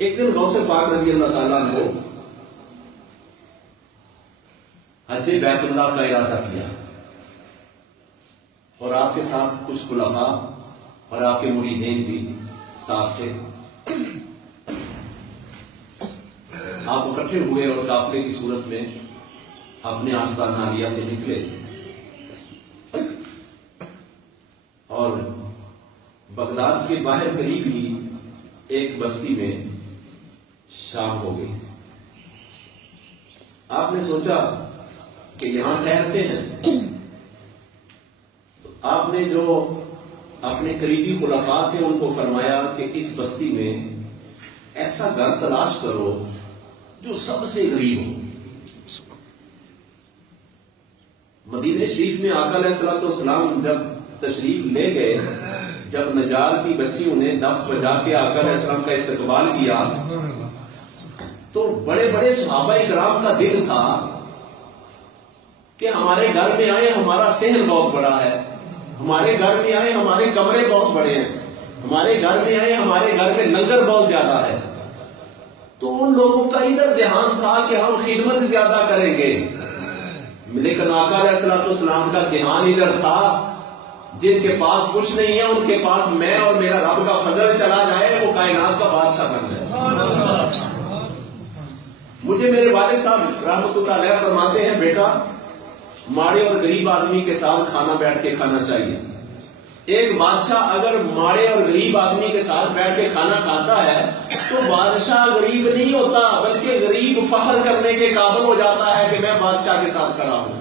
ایک دن غوث پاک رضی اللہ تعالیٰ عنہ حج بیت اللہ کا ارادہ کیا، اور آپ کے ساتھ کچھ خلفاء اور آپ کے مریدین بھی ساتھ تھے۔ آپ اکٹھے ہوئے اور قافلے کی صورت میں اپنے آستانہ عالیہ سے نکلے اور بغداد کے باہر قریب ہی ایک بستی میں شام ہو گئی۔ آپ نے سوچا کہ یہاں ٹھہرتے ہیں، تو آپ نے جو اپنے قریبی خلفاء تھے ان کو فرمایا کہ اس بستی میں ایسا گھر تلاش کرو جو سب سے غریب ہو۔ مدینہ شریف میں آقا علیہ الصلوۃ والسلام جب تشریف لے گئے، جب نجار کی بچیوں نے دف بجا کے آقا علیہ السلام کا استقبال کیا تو بڑے بڑے صحابہ کرام کا دل تھا کہ ہمارے گھر میں آئے، ہمارا صحن بہت بڑا ہے، ہمارے گھر میں آئے، ہمارے کمرے بہت بڑے ہیں، ہمارے گھر میں آئے، ہمارے گھر میں لنگر بہت زیادہ ہے۔ تو ان لوگوں کا ادھر دھیان تھا کہ ہم خدمت زیادہ کریں گے، لیکن آقا علیہ الصلوۃ والسلام کا دھیان ادھر تھا جن کے پاس کچھ نہیں ہے ان کے پاس میں اور میرا رب کا فضل چلا جائے، وہ کائنات کا بادشاہ بن جائے۔ مجھے میرے والد صاحب رحمۃ اللہ علیہ فرماتے ہیں، بیٹا ماڑے اور غریب آدمی کے ساتھ کھانا بیٹھ کے کھانا چاہیے۔ ایک بادشاہ اگر ماڑے اور غریب آدمی کے ساتھ بیٹھ کے کھانا کھاتا ہے تو بادشاہ غریب نہیں ہوتا، بلکہ غریب فخر کرنے کے قابل ہو جاتا ہے کہ میں بادشاہ کے ساتھ کھڑا ہوں۔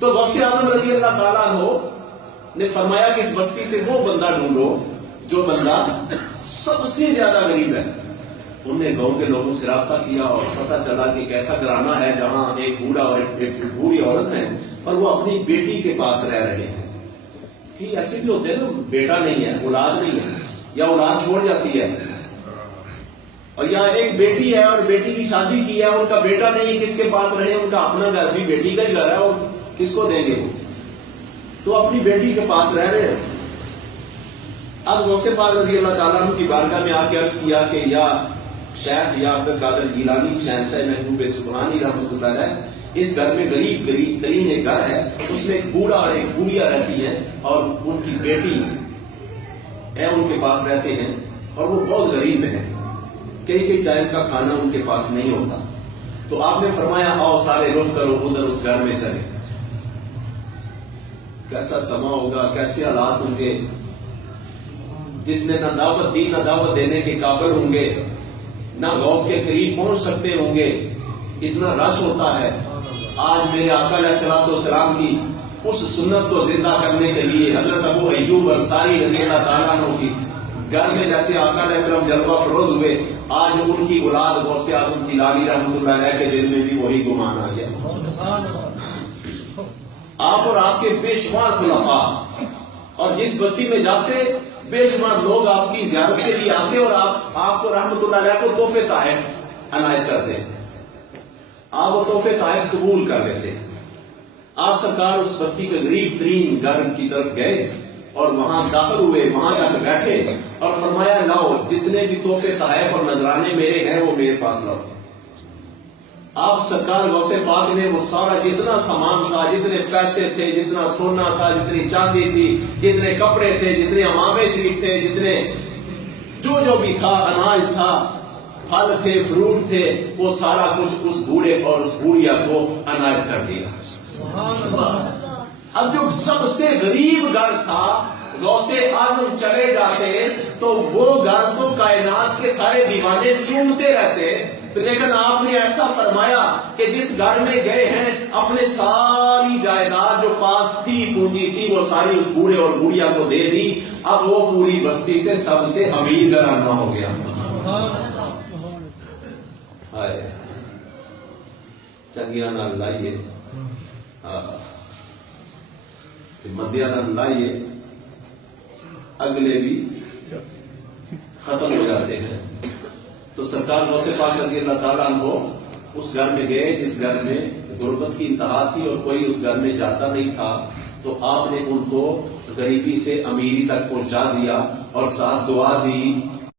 تو غوث اعظم رضی اللہ تعالیٰ عنہ نے فرمایا کہ اس بستی سے وہ بندہ ڈھونڈو جو بندہ سب سے زیادہ غریب ہے۔ انہوں نے گاؤں کے لوگوں سے رابطہ کیا اور پتہ چلا کہ ایک ایسا گھرانہ ہے جہاں ایک بوڑھا اور ایک بوڑھی عورت ہے اور وہ اپنی بیٹی کے پاس رہ رہے ہیں۔ کہ ایسے بھی ہوتے ہیں نا، بیٹا نہیں ہے، اولاد نہیں ہے، یا اولاد چھوڑ جاتی ہے، اور یا ایک بیٹی ہے اور بیٹی کی شادی کی ہے، ان کا بیٹا نہیں ہے، کس کے پاس رہے؟ ان کا اپنا گھر بھی بیٹی کا ہی گھر ہے، اور کس کو دیں گے وہ؟ تو اپنی بیٹی کے پاس رہ رہے ہیں۔ اب غوث پاک رضی اللہ تعالیٰ عنہ کی بارگاہ میں آ کے عرض کیا کہ یا شیخ یا عبد القادر جیلانی شہنشاہ محبوب سبحانی رحمۃ اللہ علیہ، اس گھر میں غریب ترین ایک گھر ہے، اس میں ایک بوڑھا اور ایک بوڑھیا رہتی ہیں اور ان کی بیٹی ہے، ان کے پاس رہتے ہیں، اور وہ بہت غریب ہیں، کئی ٹائم کا کھانا ان کے پاس نہیں ہوتا۔ تو آپ نے فرمایا آؤ سارے رخ کرو ادھر اس گھر میں چلے۔ کیسا سما ہوگا، کیسے حالات ہوں گے، جس نے نہ دعوت دی نہ دعوت دینے کے قابل ہوں گے، نہ غوث کے قریب پہنچ سکتے ہوں گے، اتنا رش ہوتا ہے۔ آج میرے آقا علیہ الصلوۃ والسلام کی اس سنت کو زندہ کرنے کے لیے حضرت ابو ایوب انصاری رضی اللہ تعالیٰ عنہ کی گھر میں جیسے آقا علیہ السلام جلوہ فروز ہوئے، آج ان کی اولاد غوث اعظم جیلانی رحمۃ اللہ علیہ کے دل میں بھی وہی گمان آ گیا۔ آپ اور آپ کے بے شمار خلفاء، اور جس بستی میں جاتے بے شمار لوگ آپ کی زیارت کے لیے آتے اور آپ کو رحمۃ اللہ علیہ کو تحفے تحائف عنایت کرتے، آپ وہ تحفے تحائف قبول کر لیتے۔ آپ سرکار اس بستی کے غریب ترین گھر کی طرف گئے اور وہاں داخل ہوئے، وہاں جا کر بیٹھے اور فرمایا لاؤ جتنے بھی تحفے تحائف اور نذرانے میرے ہیں وہ میرے پاس لاؤ۔ آپ سرکار غوث پاک نے وہ سارا جتنا سامان تھا، جتنے پیسے تھے، جتنا سونا تھا، جتنی چاندی تھی، جتنے کپڑے تھے، جتنے امامے شریف تھے، جتنے جو بھی تھا، اناج تھا، پھل تھے، فروٹ تھے، وہ سارا کچھ اس بوڑھے اور اس بوڑھیا کو عنایت کر دیا۔ اب جو سب سے غریب گھر تھا، غوث اعظم چلے جاتے تو وہ گھر تو کائنات کے سارے دیوانے چومتے رہتے، لیکن آپ نے ایسا فرمایا کہ جس گھر میں گئے ہیں اپنے ساری جائیداد جو پاس تھی، پونجی تھی، وہ ساری اس بوڑھے اور بوڑھیا کو دے دی۔ اب وہ پوری بستی سے سب سے امیر گھرانہ ہو گیا۔ چنگیا نہ لائیے، مندیا نہ لائیے، اگلے بھی ختم ہو جاتے ہیں۔ تو سرکار غوث پاک رضی اللہ تعالیٰ عنہ اس گھر میں گئے جس گھر میں غربت کی انتہا تھی اور کوئی اس گھر میں جاتا نہیں تھا، تو آپ نے ان کو غریبی سے امیری تک پہنچا دیا اور ساتھ دعا دی